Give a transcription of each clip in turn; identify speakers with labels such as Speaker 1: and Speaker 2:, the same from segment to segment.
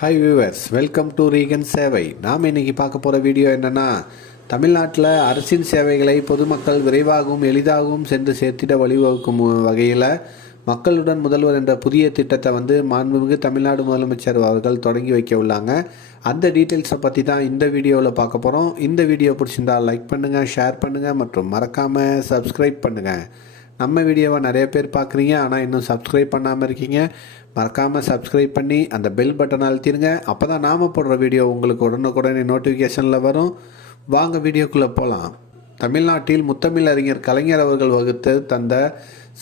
Speaker 1: Hi viewers welcome to Regan சேவை நாம் இன்றைக்கி பார்க்க போகிற வீடியோ என்னன்னா தமிழ்நாட்டில் அரசின் சேவைகளை பொதுமக்கள் விரைவாகவும் எளிதாகவும் சென்று சேர்த்திட வழிவகுக்கும் வகையில் மக்களுடன் முதல்வர் என்ற புதிய திட்டத்தை வந்து மாண்புமிகு தமிழ்நாடு முதலமைச்சர் அவர்கள் தொடங்கி வைக்க உள்ளாங்க. அந்த டீட்டெயில்ஸை பற்றி தான் இந்த வீடியோவில் பார்க்க போகிறோம் இந்த வீடியோ பிடிச்சிருந்தால் லைக் பண்ணுங்கள் ஷேர் பண்ணுங்கள் மற்றும் மறக்காமல் சப்ஸ்கிரைப் பண்ணுங்கள் நம்ம வீடியோவை நிறைய பேர் பார்க்குறீங்க ஆனால் இன்னும் சப்ஸ்கிரைப் பண்ணாமல் இருக்கீங்க. மறக்காமல் சப்ஸ்கிரைப் பண்ணி அந்த பெல் பட்டன் அழுத்திடுங்க. அப்போ தான் நாம் போடுற வீடியோ உங்களுக்கு உடனுக்குடனே நோட்டிஃபிகேஷனில் வரும். வாங்க வீடியோக்குள்ளே போகலாம் தமிழ்நாட்டில் முத்தமிழ் அறிஞர் கலைஞர் அவர்கள் வகுத்து தந்த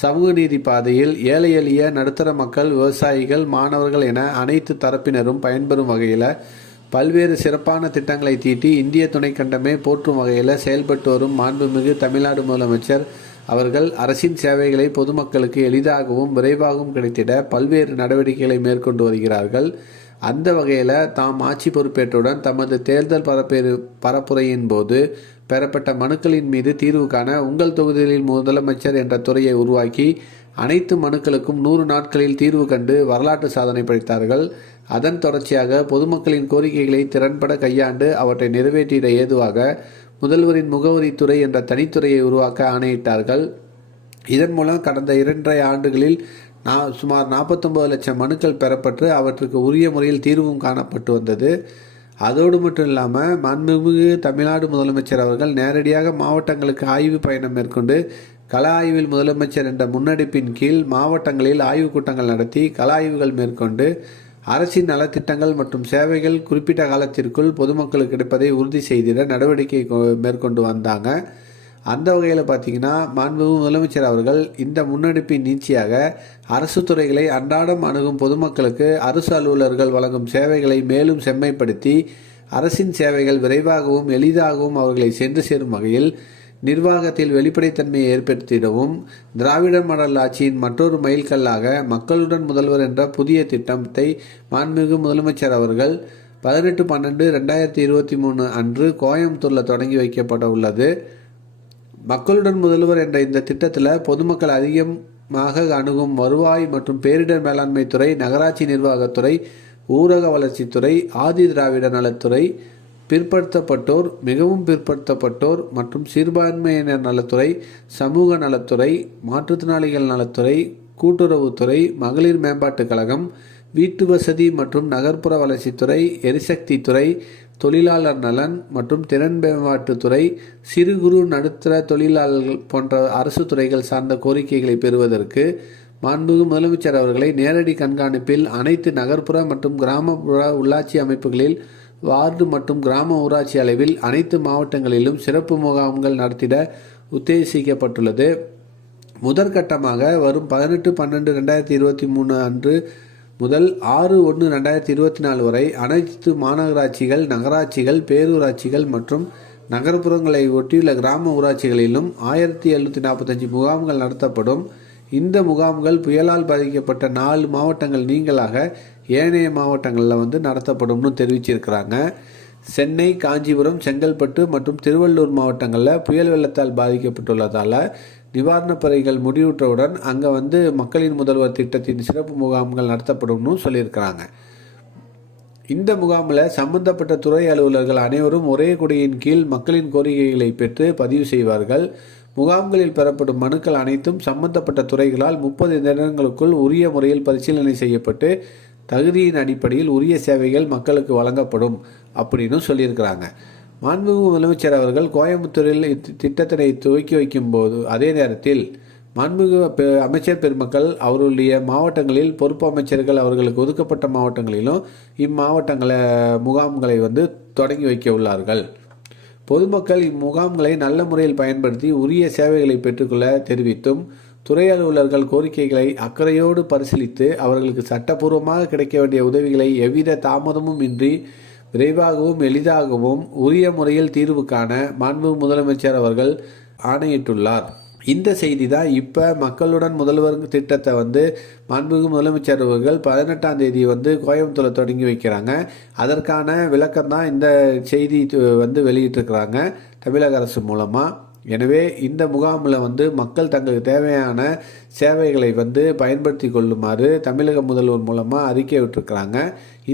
Speaker 1: சமூக நீதி பாதையில் ஏழை எளிய நடுத்தர மக்கள் விவசாயிகள் மாணவர்கள் என அனைத்து தரப்பினரும் பயன்பெறும் வகையில் பல்வேறு சிறப்பான திட்டங்களை தீட்டி இந்திய துணைக்கண்டமே போற்றும் வகையில் செயல்பட்டு வரும் மாண்புமிகு தமிழ்நாடு முதலமைச்சர் அவர்கள் அரசின் சேவைகளை பொதுமக்களுக்கு எளிதாகவும் விரைவாகவும் கிடைத்திட பல்வேறு நடவடிக்கைகளை மேற்கொண்டு வருகிறார்கள். அந்த வகையில் தாம் ஆட்சி பொறுப்பேற்றுடன் தமது தேர்தல் பரப்பேறு பரப்புரையின் போது பெறப்பட்ட மனுக்களின் மீது தீர்வு காண உங்கள் தொகுதியில் முதலமைச்சர் என்ற துறையை உருவாக்கி அனைத்து மனுக்களுக்கும் நூறு நாட்களில் தீர்வு கண்டு வரலாற்று சாதனை படைத்தார்கள். அதன் தொடர்ச்சியாக பொதுமக்களின் கோரிக்கைகளை திறன்பட கையாண்டு அவற்றை நிறைவேற்றிட ஏதுவாக முதல்வரின் முகவரித்துறை என்ற தனித்துறையை உருவாக்க ஆணையிட்டார்கள். இதன் மூலம் கடந்த இரண்டரை ஆண்டுகளில் நா சுமார் நாற்பத்தொம்பது லட்சம் மனுக்கள் பெறப்பட்டு அவற்றுக்கு உரிய முறையில் தீர்வும் காணப்பட்டு வந்தது. அதோடு மட்டும் இல்லாமல் மண்மிகு தமிழ்நாடு முதலமைச்சர் அவர்கள் நேரடியாக மாவட்டங்களுக்கு ஆய்வு பயணம் மேற்கொண்டு கள ஆய்வில் முதலமைச்சர் என்ற முன்னெடுப்பின் கீழ் மாவட்டங்களில் ஆய்வுக் கூட்டங்கள் நடத்தி கள ஆய்வுகள் மேற்கொண்டு அரசின் நலத்திட்டங்கள் மற்றும் சேவைகள் குறிப்பிட்ட காலத்திற்குள் பொதுமக்களுக்கு கிடைப்பதை உறுதி செய்திட நடவடிக்கை கொ- மேற்கொண்டு வந்தாங்க. அந்த வகையில் பார்த்தீங்கன்னா மாண்புமிகு முதலமைச்சர் அவர்கள் இந்த முன்னெடுப்பின் நீட்சியாக அரசு துறைகளை அன்றாடம் அணுகும் பொதுமக்களுக்கு அரசு அலுவலர்கள் வழங்கும் சேவைகளை மேலும் செம்மைப்படுத்தி அரசின் சேவைகள் விரைவாகவும் எளிதாகவும் அவர்களை சென்று சேரும் வகையில் நிர்வாகத்தில் வெளிப்படைத்தன்மையை ஏற்படுத்திடவும் திராவிட மாடல் ஆட்சியின் மற்றொரு மைல்கல்லாக மக்களுடன் முதல்வர் என்ற புதிய திட்டத்தை மாண்புமிகு முதலமைச்சர் அவர்கள் பதினெட்டு பன்னெண்டு ரெண்டாயிரத்தி இருபத்தி மூணு அன்று கோயம்புத்தூரில் தொடங்கி வைக்கப்பட உள்ளது. மக்களுடன் முதல்வர் என்ற இந்த திட்டத்தில் பொதுமக்கள் அதிகமாக அணுகும் வருவாய் மற்றும் பேரிடர் மேலாண்மை துறை நகராட்சி நிர்வாகத்துறை ஊரக வளர்ச்சித்துறை ஆதி திராவிட நலத்துறை பிற்படுத்தப்பட்டோர் மிகவும் பிற்படுத்தப்பட்டோர் மற்றும் சிறுபான்மையினர் நலத்துறை சமூக நலத்துறை மாற்றுத்திறனாளிகள் நலத்துறை கூட்டுறவுத்துறை மகளிர் மேம்பாட்டுக் கழகம் வீட்டு வசதி மற்றும் நகர்ப்புற வளர்ச்சித்துறை எரிசக்தி துறை தொழிலாளர் நலன் மற்றும் திறன் மேம்பாட்டுத்துறை சிறு குறு நடுத்தர தொழிலாளர்கள் போன்ற அரசு துறைகள் சார்ந்த கோரிக்கைகளை பெறுவதற்கு மாண்புமிகு முதலமைச்சர் அவர்களை நேரடி கண்காணிப்பில் அனைத்து நகர்ப்புற மற்றும் கிராமப்புற உள்ளாட்சி அமைப்புகளில் வார்டு மற்றும் கிராம ஊராட்சி அளவில் அனைத்து மாவட்டங்களிலும் சிறப்பு முகாம்கள் நடத்திட உத்தேசிக்கப்பட்டுள்ளது. முதற்கட்டமாக வரும் பதினெட்டு பன்னெண்டு ரெண்டாயிரத்தி இருபத்தி மூணு அன்று முதல் ஆறு ஒன்று ரெண்டாயிரத்தி இருபத்தி நாலு வரை அனைத்து மாநகராட்சிகள் நகராட்சிகள் பேரூராட்சிகள் மற்றும் நகர்ப்புறங்களை ஒட்டியுள்ள கிராம ஊராட்சிகளிலும் ஆயிரத்தி எழுநூற்றி நாற்பத்தஞ்சு முகாம்கள் நடத்தப்படும். இந்த முகாம்கள் புயலால் பாதிக்கப்பட்ட நாலு மாவட்டங்கள் நீங்களாக ஏனைய மாவட்டங்களில் வந்து நடத்தப்படும்னு தெரிவிச்சிருக்கிறாங்க. சென்னை காஞ்சிபுரம் செங்கல்பட்டு மற்றும் திருவள்ளூர் மாவட்டங்களில் புயல் வெள்ளத்தால் பாதிக்கப்பட்டுள்ளதால் நிவாரணப் பறைகள் முடிவுற்றவுடன் அங்கே வந்து மக்களின் முதல்வர் திட்டத்தின் சிறப்பு முகாம்கள் நடத்தப்படும்னு சொல்லியிருக்கிறாங்க. இந்த முகாமில் சம்பந்தப்பட்ட துறை அலுவலர்கள் அனைவரும் ஒரே கொடியின் கீழ் மக்களின் கோரிக்கைகளை பெற்று பதிவு செய்வார்கள். முகாம்களில் பெறப்படும் மனுக்கள் அனைத்தும் சம்பந்தப்பட்ட துறைகளால் முப்பது தினங்களுக்குள் உரிய முறையில் பரிசீலனை செய்யப்பட்டு தகுதியின் அடிப்படையில் உரிய சேவைகள் மக்களுக்கு வழங்கப்படும் அப்படின்னு சொல்லியிருக்கிறாங்க. மாண்புமிகு முதலமைச்சர் அவர்கள் கோயம்புத்தூரில் திட்டத்தினை துவக்கி வைக்கும்போது அதே நேரத்தில் மாண்புமிகு பெ- அமைச்சர் பெருமக்கள் அவருடைய மாவட்டங்களில் பொறுப்பு அமைச்சர்கள் அவர்களுக்கு ஒதுக்கப்பட்ட மாவட்டங்களிலும் இம்மாவட்டங்களை முகாம்களை வந்து தொடங்கி வைக்க உள்ளார்கள். பொதுமக்கள் இம்முகாம்களை நல்ல முறையில் பயன்படுத்தி உரிய சேவைகளை பெற்றுக்கொள்ள தெரிவித்தும் துறை அலுவலர்கள் கோரிக்கைகளை அக்கறையோடு பரிசீலித்து அவர்களுக்கு சட்டப்பூர்வமாக கிடைக்க வேண்டிய உதவிகளை எவ்வித தாமதமும் இன்றி விரைவாகவும் எளிதாகவும் உரிய முறையில் தீர்வு காண மாண்பு முதலமைச்சர் அவர்கள் ஆணையிட்டுள்ளார். இந்த செய்தி தான் இப்போ மக்களுடன் முதல்வர் திட்டத்தை வந்து மாண்புமிகு முதலமைச்சர் அவர்கள் பதினெட்டாம் தேதி வந்து கோயம்புத்தூரில் தொடங்கி வைக்கிறாங்க. அதற்கான விளக்கம் தான் இந்த செய்தி வந்து வெளியிட்டிருக்கிறாங்க தமிழக அரசு மூலமாக எனவே இந்த முகாமில் வந்து மக்கள் தங்களுக்கு தேவையான சேவைகளை வந்து பயன்படுத்தி கொள்ளுமாறு தமிழக முதல்வர் மூலமாக அறிக்கை விட்டுருக்குறாங்க.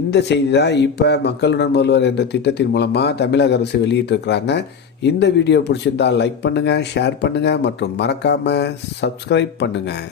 Speaker 1: இந்த செய்தி தான் இப்போ மக்களுடன் முதல்வர் என்ற திட்டத்தின் மூலமாக தமிழக அரசு வெளியிட்டிருக்கிறாங்க. இந்த வீடியோ பிடிச்சிருந்தால் லைக் பண்ணுங்கள் ஷேர் பண்ணுங்கள் மற்றும் மறக்காமல் சப்ஸ்கிரைப் பண்ணுங்கள்